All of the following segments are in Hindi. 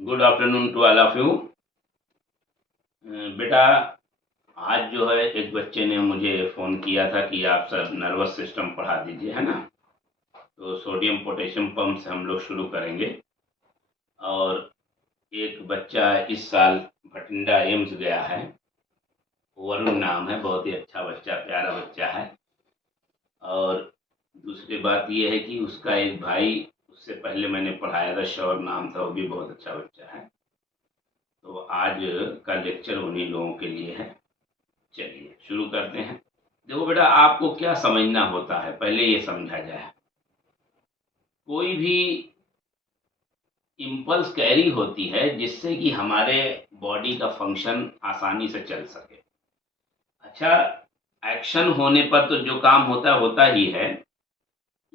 Good afternoon to all of you. बेटा, आज जो है एक बच्चे ने मुझे फ़ोन किया था कि आप सर नर्वस सिस्टम पढ़ा दीजिए, है ना। तो सोडियम पोटेशियम पंप से हम लोग शुरू करेंगे। और एक बच्चा इस साल भटिंडा एम्स गया है, वरुण नाम है, बहुत ही अच्छा बच्चा, प्यारा बच्चा है। और दूसरी बात ये है कि उसका एक भाई उससे पहले मैंने पढ़ाया था, शौर नाम था, वो भी बहुत अच्छा बच्चा है। तो आज का लेक्चर उन्हीं लोगों के लिए है। चलिए शुरू करते हैं। देखो बेटा, आपको क्या समझना होता है पहले ये समझा जाए। कोई भी इम्पल्स कैरी होती है जिससे कि हमारे बॉडी का फंक्शन आसानी से चल सके। अच्छा, एक्शन होने पर तो जो काम होता ही है,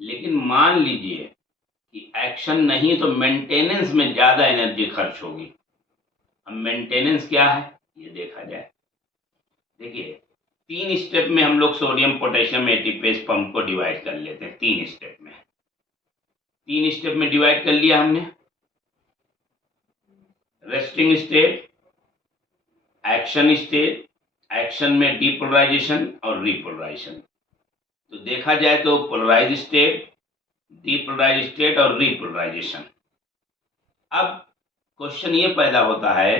लेकिन मान लीजिए कि एक्शन नहीं तो मेंटेनेंस में ज़्यादा एनर्जी खर्च होगी। अब मेंटेनेंस क्या है ये देखा जाए। देखिए, 3 स्टेप में हम लोग सोडियम पोटेशियम एटीपेज पंप को डिवाइड कर लेते हैं। 3 स्टेप में, 3 स्टेप में डिवाइड कर लिया हमने। Resting state, action state, action में डीपोलराइजेशन और रीपोलराइजेशन। तो देखा जाए तो पोलराइज स्टेट, डीपोलराइज स्टेट और रीपोलराइजेशन। अब क्वेश्चन ये पैदा होता है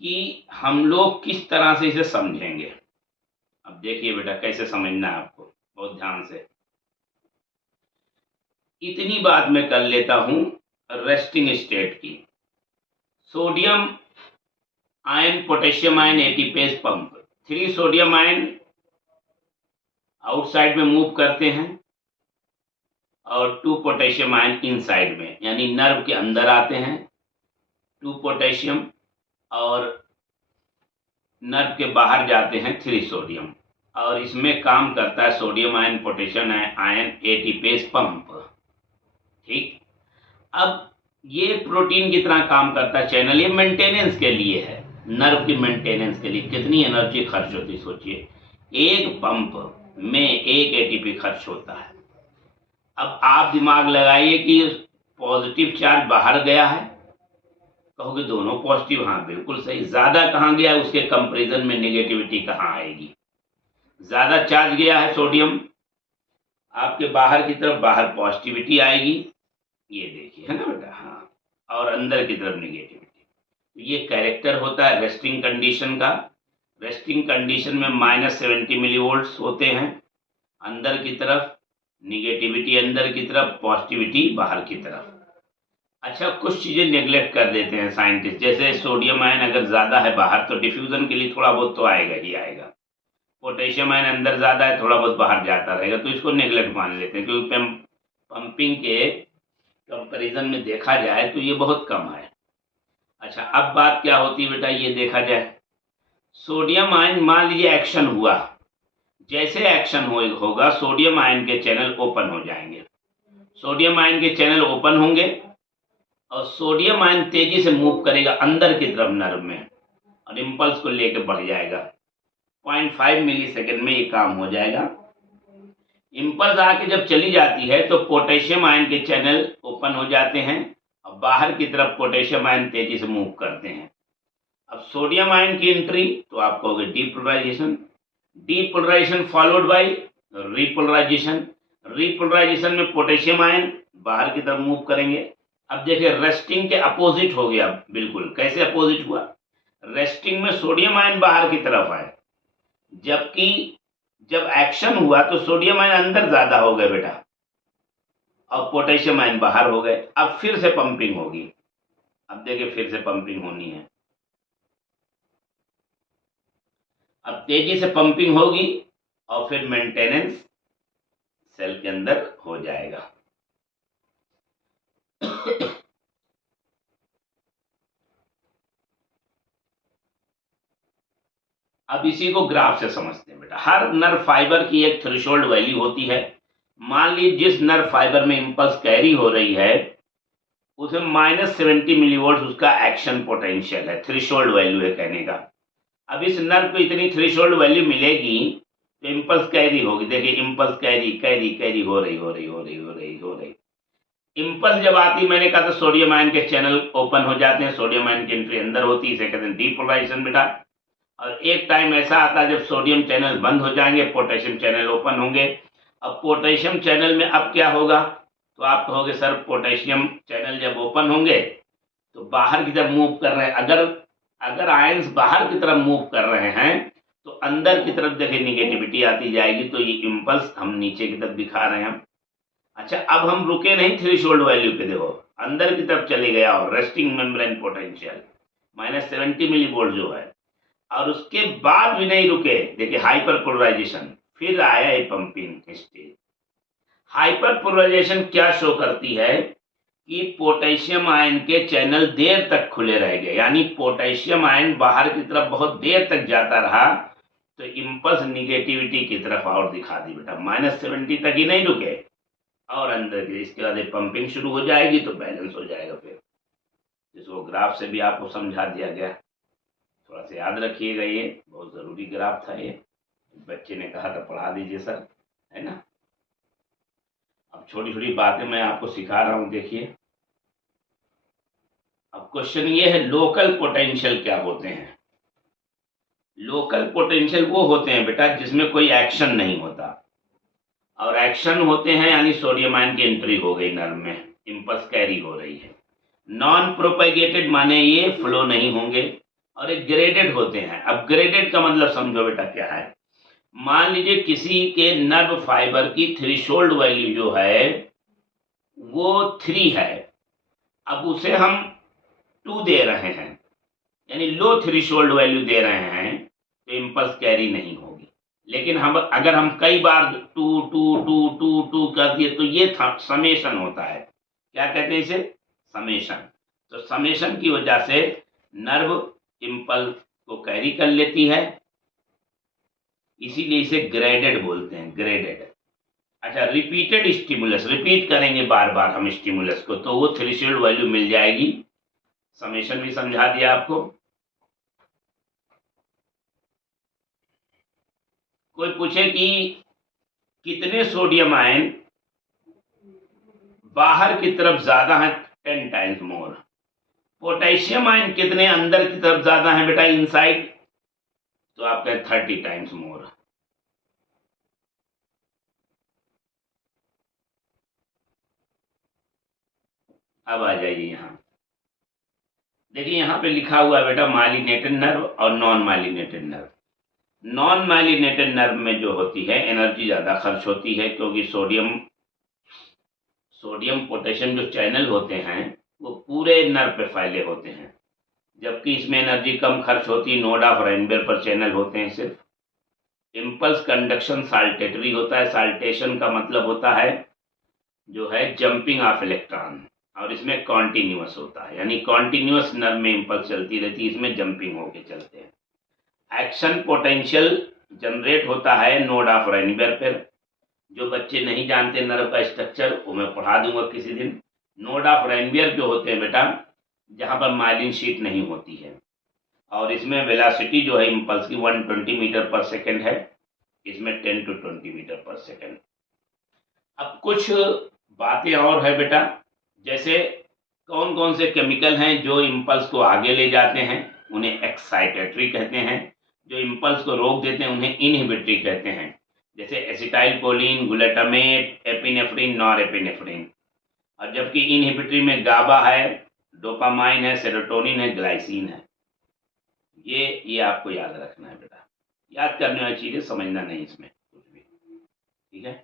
कि हम लोग किस तरह से इसे समझेंगे। अब देखिए बेटा, कैसे समझना है आपको, बहुत ध्यान से। इतनी बात मैं कर लेता हूं रेस्टिंग स्टेट की। Sodium ion potassium ion ATPase pump, 3 sodium ion outside में मूव करते हैं और 2 पोटेशियम आयन इनसाइड में, यानी नर्व के अंदर आते हैं 2 पोटेशियम, और नर्व के बाहर जाते हैं 3 सोडियम। और इसमें काम करता है sodium ion potassium ion ATPase pump. ठीक, अब ये प्रोटीन की तरह काम करता है चैनल। ये मेंटेनेंस के लिए है, नर्व की मेंटेनेंस के लिए। कितनी एनर्जी खर्च होती है सोचिए, एक पंप में 1 एटीपी खर्च होता है। अब आप दिमाग लगाइए कि पॉजिटिव चार्ज बाहर गया है, कहोगे दोनों पॉजिटिव, हाँ बिल्कुल सही। ज्यादा कहाँ गया है, उसके कंपेरिजन में नेगेटिविटी कहाँ आएगी। ज्यादा चार्ज गया है सोडियम आपके बाहर की तरफ, बाहर पॉजिटिविटी आएगी, ये देखिए, है ना बेटा। हाँ, और अंदर की तरफ नेगेटिविटी। तो ये कैरेक्टर होता है रेस्टिंग कंडीशन का। रेस्टिंग कंडीशन में -70 मिलीवोल्ट्स होते हैं अंदर की तरफ, निगेटिविटी अंदर की तरफ, पॉजिटिविटी बाहर की तरफ। अच्छा, कुछ चीजें नेग्लेक्ट कर देते हैं साइंटिस्ट, जैसे सोडियम आयन अगर ज्यादा है बाहर तो डिफ्यूजन के लिए थोड़ा बहुत तो आएगा ही आएगा। पोटेशियम आयन अंदर ज्यादा है, थोड़ा बहुत बाहर जाता रहेगा, तो इसको नेग्लेक्ट मान लेते हैं, क्योंकि पंपिंग के कंपैरिजन में देखा जाए तो ये बहुत कम है। अच्छा, अब बात क्या होती है बेटा, ये देखा जाए। सोडियम आयन मान लीजिए एक्शन हुआ, जैसे एक्शन होगा सोडियम आयन के चैनल ओपन हो जाएंगे। सोडियम आयन के चैनल ओपन होंगे और सोडियम आयन तेजी से मूव करेगा अंदर की तरफ नर्व में, और इम्पल्स को लेकर बढ़ जाएगा। 0.5 मिली सेकेंड में ये काम हो जाएगा। इम्पल्स आके जब चली जाती है तो पोटेशियम आयन के चैनल ओपन हो जाते हैं और बाहर की तरफ पोटेशियम आयन तेजी से मूव करते हैं। अब सोडियम आयन की एंट्री तो आप कहोगे depolarization, depolarization followed by repolarization. Repolarization में पोटेशियम आयन बाहर की तरफ मूव करेंगे। अब देखिए, रेस्टिंग के अपोजिट हो गया बिल्कुल। कैसे अपोजिट हुआ, रेस्टिंग में सोडियम आयन बाहर की तरफ आए, जबकि जब एक्शन हुआ तो सोडियम आयन अंदर ज्यादा हो गए बेटा और पोटेशियम आयन बाहर हो गए। अब फिर से पंपिंग होगी। अब देखिए, फिर से पंपिंग होनी है। अब तेजी से पंपिंग होगी और फिर मेंटेनेंस सेल के अंदर हो जाएगा। अब इसी को ग्राफ से समझते हैं बेटा। हर नर्व फाइबर की एक थ्रेशोल्ड वैल्यू होती है। मान लीजिए जिस नर्व फाइबर में इंपल्स कैरी हो रही है उसमें -70 मिलीवोल्ट उसका एक्शन पोटेंशियल है, थ्रेशोल्ड वैल्यू है कहने का। अब इस नर्व को इतनी थ्रेशोल्ड वैल्यू मिलेगी तो इम्पल्स कैरी होगी। देखिए, इम्पल्स कैरी कैरी कैरी हो रही। इम्पल्स जब आती, मैंने कहा था सोडियम आयन के चैनल ओपन हो जाते हैं, सोडियम आयन की एंट्री अंदर होती है, इसे कहते हैं डीपोलराइजेशन बेटा। और एक टाइम ऐसा आता है जब सोडियम चैनल बंद हो जाएंगे, पोटेशियम चैनल ओपन होंगे। अब पोटेशियम चैनल में अब क्या होगा, तो आप कहोगे सर पोटेशियम चैनल जब ओपन होंगे तो बाहर की तरफ मूव कर रहे हैं, अगर आयंस बाहर की तरफ मूव कर रहे हैं तो अंदर की तरफ देखिए निगेटिविटी आती जाएगी, तो ये इम्पल्स हम नीचे की तरफ दिखा रहे हैं। अच्छा, अब हम रुके नहीं थ्रेशोल्ड वैल्यू पे, देखो अंदर की तरफ चले गया और resting membrane potential -70 millivolt जो है, और उसके बाद भी नहीं रुके, देखिए हाइपर पोलराइजेशन, फिर आया ये पंपिंग स्टेज। हाइपर पोलराइजेशन क्या शो करती है कि पोटेशियम आयन के चैनल देर तक खुले रह गए, यानी पोटेशियम आयन बाहर की तरफ बहुत देर तक जाता रहा, तो इम्पल्स निगेटिविटी की तरफ और दिखा दी बेटा, -70 तक ही नहीं रुके और अंदर के, इसके बाद पंपिंग शुरू हो जाएगी तो बैलेंस हो जाएगा। फिर जिसको ग्राफ से भी आपको समझा दिया गया, थोड़ा सा याद रखिएगा, ये बहुत ज़रूरी ग्राफ था, ये बच्चे ने कहा था पढ़ा दीजिए सर, है ना। अब छोटी छोटी बातें मैं आपको सिखा रहा हूँ, देखिए। अब क्वेश्चन ये है, लोकल पोटेंशियल क्या होते हैं। लोकल पोटेंशियल वो होते हैं बेटा जिसमें कोई एक्शन नहीं होता, और एक्शन होते हैं यानी सोडियम आयन की एंट्री हो गई नर्व में, इम्पल्स कैरी हो रही है। नॉन प्रोपेगेटेड माने ये फ्लो नहीं होंगे, और एक ग्रेडेड होते हैं। अब ग्रेडेड का मतलब समझो बेटा क्या है। मान लीजिए किसी के नर्व फाइबर की थ्रेशोल्ड वैल्यू जो है वो 3 है, अब उसे हम 2 दे रहे हैं, यानी लो थ्रेशोल्ड वैल्यू दे रहे हैं, तो इम्पल्स कैरी नहीं होगी। लेकिन हम अगर हम कई बार 2 2 2 2 2 कर दिए तो ये समेशन होता है, क्या कहते हैं इसे, समेशन। तो समेशन की वजह से नर्व इम्पल्स को कैरी कर लेती है, इसीलिए इसे ग्रेडेड बोलते हैं, ग्रेडेड। अच्छा, रिपीटेड स्टिमुलस, रिपीट करेंगे बार बार हम स्टिमुलस को, तो वो थ्रेशोल्ड वैल्यू मिल जाएगी। समेशन भी समझा दिया आपको। कोई पूछे कि कितने सोडियम आयन बाहर की तरफ ज्यादा है, 10 टाइम्स मोर। पोटेशियम आयन कितने अंदर की तरफ ज्यादा है बेटा, इनसाइड, तो आप कहें 30 टाइम्स मोर। अब आ जाइए यहाँ, देखिए यहाँ पे लिखा हुआ है बेटा माइलिनेटेड नर्व और non myelinated nerve. Non myelinated nerve में जो होती है एनर्जी ज़्यादा खर्च होती है, क्योंकि सोडियम पोटेशियम जो चैनल होते हैं वो पूरे नर्व पे फैले होते हैं, जबकि इसमें एनर्जी कम खर्च होती, नोड ऑफ रेनबेर पर चैनल होते हैं सिर्फ। इम्पल्स कंडक्शन साल्टेटरी होता है, साल्टेशन का मतलब होता है जो है जंपिंग ऑफ इलेक्ट्रॉन, और इसमें कॉन्टिन्यूअस होता है, यानी कॉन्टिन्यूअस नर्व में इम्पल्स चलती रहती है, इसमें जंपिंग होके चलते हैं। एक्शन पोटेंशियल जनरेट होता है नोड ऑफ रेनबेर पर। जो बच्चे नहीं जानते नर्व का स्ट्रक्चर वो मैं पढ़ा दूंगा किसी दिन। नोड ऑफ रेनबेर जो होते हैं बेटा जहाँ पर माइलिन शीट नहीं होती है, और इसमें वेलोसिटी जो है इम्पल्स की 120 मीटर पर सेकेंड है, इसमें 10 to 20 मीटर पर सेकेंड। अब कुछ बातें और है बेटा, जैसे कौन कौन से केमिकल हैं जो इम्पल्स को आगे ले जाते हैं, उन्हें एक्साइटेटरी कहते हैं। जो इम्पल्स को रोक देते हैं उन्हें इनहिबिटरी कहते हैं, जैसे acetyl choline, glutamate, epinephrine, norepinephrine. और जबकि इनहिबिटरी में गाबा है, डोपामाइन है, सेरोटोनिन है, ग्लाइसिन है। ये आपको याद रखना है बेटा, याद करने वाली चीजें, समझना नहीं इसमें कुछ भी, ठीक है।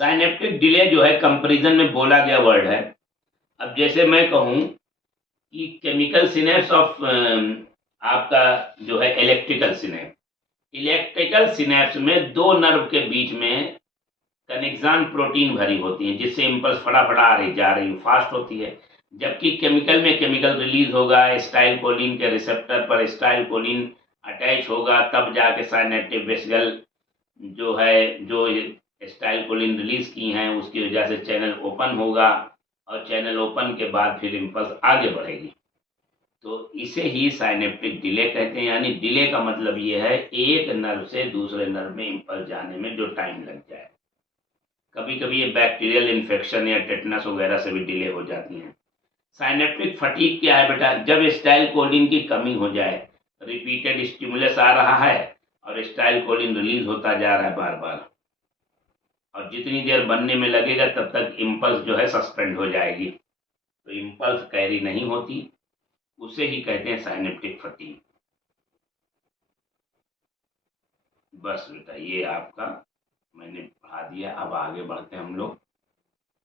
साइनेप्टिक डिले जो है कंपैरिजन में बोला गया वर्ड है। अब जैसे मैं कहूँ कि केमिकल सिनेप्स ऑफ आपका जो है इलेक्ट्रिकल सिनेप्स में दो नर्व के बीच में कनेक्सान प्रोटीन भरी होती है, जिससे इम्पल्स फटाफट आ रही जा रही फास्ट होती है। जबकि केमिकल में केमिकल रिलीज होगा, स्टाइल कोलिन के रिसेप्टर पर स्टाइल कोलिन अटैच होगा, तब जाके साइनेप्टिक वेसिकल जो है, जो स्टाइल कोलिन रिलीज की हैं उसकी वजह से चैनल ओपन होगा, और चैनल ओपन के बाद फिर इम्पल्स आगे बढ़ेगी। तो इसे ही साइनेप्टिक डिले कहते हैं, यानी डिले का मतलब ये है एक नर्व से दूसरे नर्व में इम्पल्स जाने में जो टाइम लग जाए। कभी कभी ये बैक्टीरियल इन्फेक्शन या टेटनस वगैरह से भी डिले हो जाती हैं। साइनेप्टिक फटीग क्या है बेटा? जब स्टाइल कोलिन की कमी हो जाए, रिपीटेड स्टिमुलस आ रहा है और स्टाइल कोलिन रिलीज होता जा रहा है बार बार, और जितनी देर बनने में लगेगा तब तक इम्पल्स जो है सस्पेंड हो जाएगी, तो इम्पल्स कैरी नहीं होती, उसे ही कहते हैं साइनेप्टिक फटीग। बस बेटा ये आपका मैंने पढ़ा दिया। अब आगे बढ़ते हैं हम लोग।